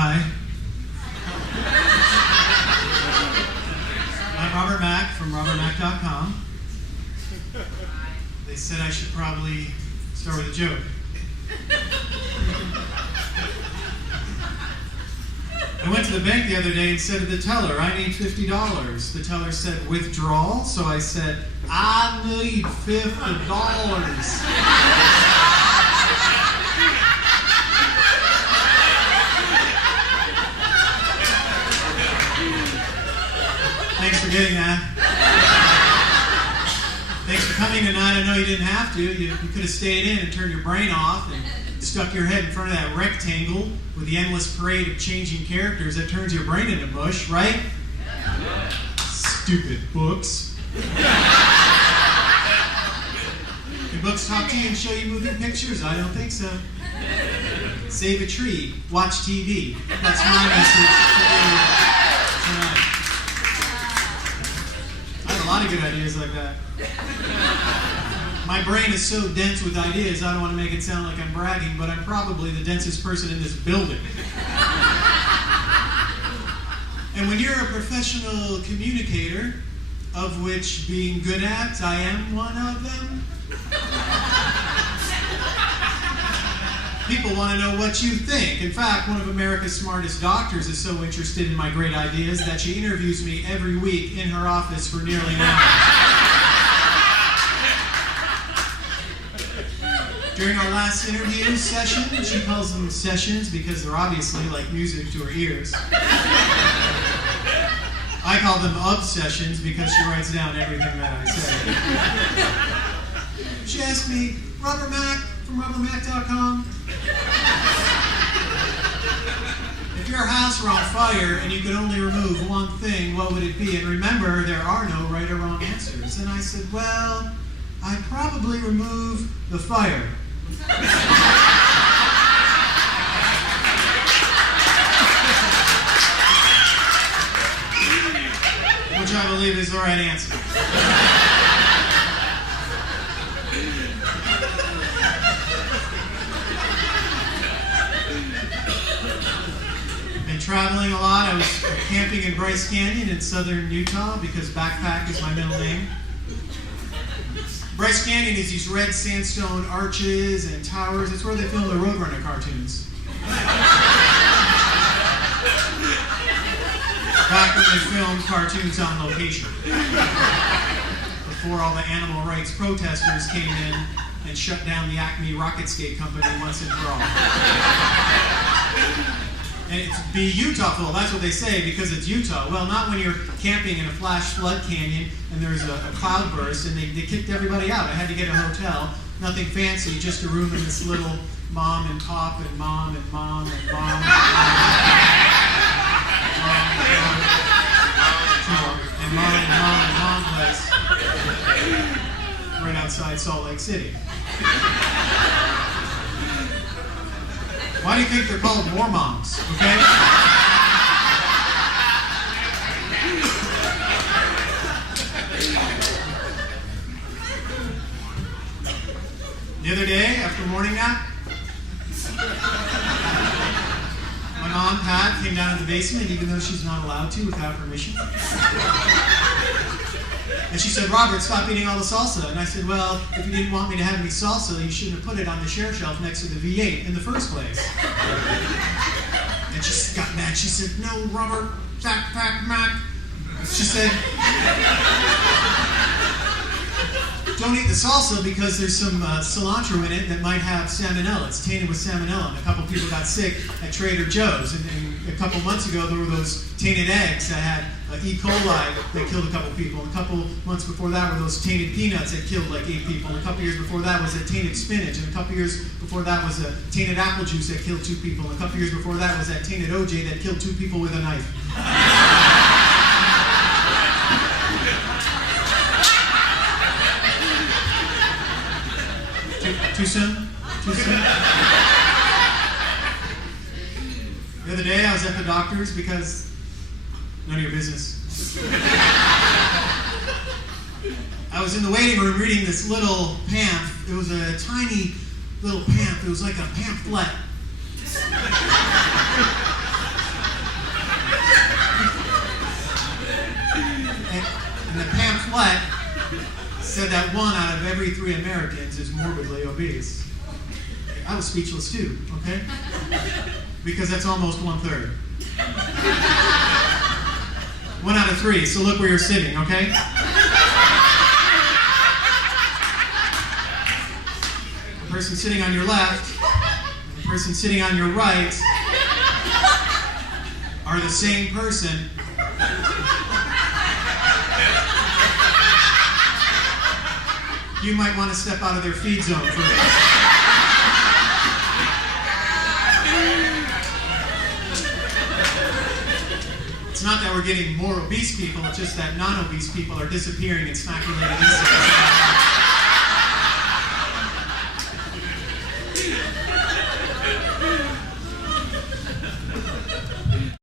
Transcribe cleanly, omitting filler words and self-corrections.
Hi. I'm Robert Mack from robertmack.com. They said I should probably start with a joke. I went to the bank the other day and said to the teller, I need $50. The teller said, withdrawal? So I said, I need $50. Thanks for getting that. Thanks for coming tonight. I know you didn't have to. You could have stayed in and turned your brain off and stuck your head in front of that rectangle with the endless parade of changing characters that turns your brain into mush, right? Yeah. Stupid books. Can books talk to you and show you moving pictures? I don't think so. Save a tree. Watch TV. That's my message to you tonight. I have a lot of good ideas like that. My brain is so dense with ideas, I don't want to make it sound like I'm bragging, but I'm probably the densest person in this building. And when you're a professional communicator, of which being good at, I am one of them, people want to know what you think. In fact, one of America's smartest doctors is so interested in my great ideas that she interviews me every week in her office for nearly an hour. During our last interview session, she calls them sessions because they're obviously like music to her ears. I call them obsessions because she writes down everything that I say. She asked me, Robert Mack from robertmack.com, if your house were on fire and you could only remove one thing, what would it be? And remember, there are no right or wrong answers. And I said, well, I'd probably remove the fire. Which I believe is the right answer. Been traveling a lot. I was camping in Bryce Canyon in southern Utah because backpack is my middle name. Bryce Canyon is these red sandstone arches and towers. It's where they film the Roadrunner cartoons. Back when they filmed cartoons on location. Before all the animal rights protesters came in and shut down the Acme Rocket Skate Company once and for all. And it's be Utah-ful, that's what they say, because it's Utah. Well, not when you're camping in a flash flood canyon and there's a cloud burst and they kicked everybody out. I had to get a hotel, nothing fancy, just a room in this little mom and pop and mom and mom and mom and mom place right outside Salt Lake City. Why do you think they're called war moms, okay? The other day, after morning nap, my mom, Pat, came down to the basement, even though she's not allowed to without permission. And she said, Robert, stop eating all the salsa. And I said, well, if you didn't want me to have any salsa, you shouldn't have put it on the share shelf next to the V8 in the first place. And she got mad. She said, no, Robert, Mack. She said, don't eat the salsa because there's some cilantro in it that might have salmonella. It's tainted with salmonella. And a couple people got sick at Trader Joe's. And a couple months ago, there were those tainted eggs that had E. coli that killed a couple people. And a couple months before that were those tainted peanuts that killed like 8 people. And a couple years before that was a tainted spinach. And a couple years before that was a tainted apple juice that killed 2 people. And a couple years before that was that tainted OJ that killed 2 people with a knife. Too soon? Too soon? The other day I was at the doctor's because none of your business. I was in the waiting room reading this little pamphlet. It was a tiny little pamphlet. It was like a pamphlet. every 3 Americans is morbidly obese. I was speechless too, okay? Because that's almost 1/3. 1 out of 3, so look where you're sitting, okay? The person sitting on your left and the person sitting on your right are the same person. You might want to step out of their feed zone for it. It's not that we're getting more obese people, it's just that non-obese people are disappearing in snack-related incidents.